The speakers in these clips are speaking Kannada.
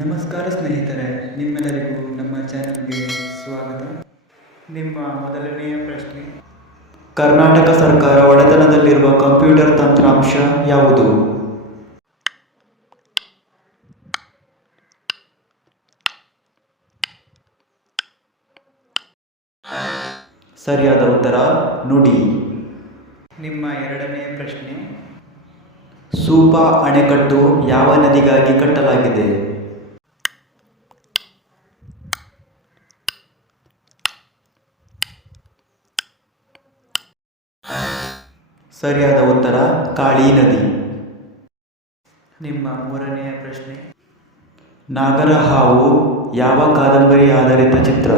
ನಮಸ್ಕಾರ ಸ್ನೇಹಿತರೆ, ನಿಮ್ಮೆಲ್ಲರಿಗೂ ನಮ್ಮ ಚಾನೆಲ್ಗೆ ಸ್ವಾಗತ. ನಿಮ್ಮ ಮೊದಲನೆಯ ಪ್ರಶ್ನೆ: ಕರ್ನಾಟಕ ಸರ್ಕಾರ ಒಡೆತನದಲ್ಲಿರುವ ಕಂಪ್ಯೂಟರ್ ತಂತ್ರಾಂಶ ಯಾವುದು? ಸರಿಯಾದ ಉತ್ತರ ನುಡಿ. ನಿಮ್ಮ ಎರಡನೆಯ ಪ್ರಶ್ನೆ: ಸೂಪಾ ಅಣೆಕಟ್ಟು ಯಾವ ನದಿಗಾಗಿ ಕಟ್ಟಲಾಗಿದೆ? ಸರಿಯಾದ ಉತ್ತರ ಕಾಳಿ ನದಿ. ನಿಮ್ಮ ಮೂರನೆಯ ಪ್ರಶ್ನೆ: ನಾಗರಹಾವು ಯಾವ ಕಾದಂಬರಿ ಆಧಾರಿತ ಚಿತ್ರ?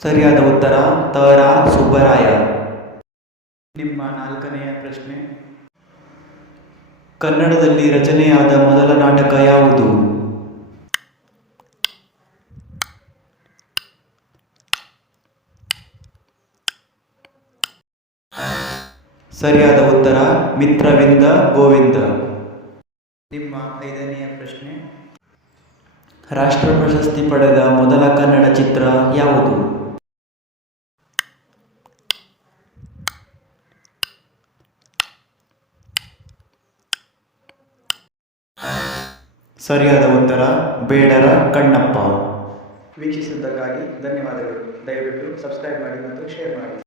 ಸರಿಯಾದ ಉತ್ತರ ತ.ರಾ. ಸುಬ್ಬರಾಯ. ನಿಮ್ಮ ನಾಲ್ಕನೆಯ ಪ್ರಶ್ನೆ: ಕನ್ನಡದಲ್ಲಿ ರಚನೆಯಾದ ಮೊದಲ ನಾಟಕ ಯಾವುದು? ಸರಿಯಾದ ಉತ್ತರ ಮಿತ್ರವಿಂದ ಗೋವಿಂದ. ನಿಮ್ಮ ಐದನೆಯ ಪ್ರಶ್ನೆ: ರಾಷ್ಟ್ರ ಪ್ರಶಸ್ತಿ ಪಡೆದ ಮೊದಲ ಕನ್ನಡ ಚಿತ್ರ ಯಾವುದು? ಸರಿಯಾದ ಉತ್ತರ ಬೇಡರ ಕಣ್ಣಪ್ಪ. ವೀಕ್ಷಿಸಿದ್ದಕ್ಕಾಗಿ ಧನ್ಯವಾದಗಳು. ದಯವಿಟ್ಟು ಸಬ್ಸ್ಕ್ರೈಬ್ ಮಾಡಿ ಮತ್ತು ಶೇರ್ ಮಾಡಿ.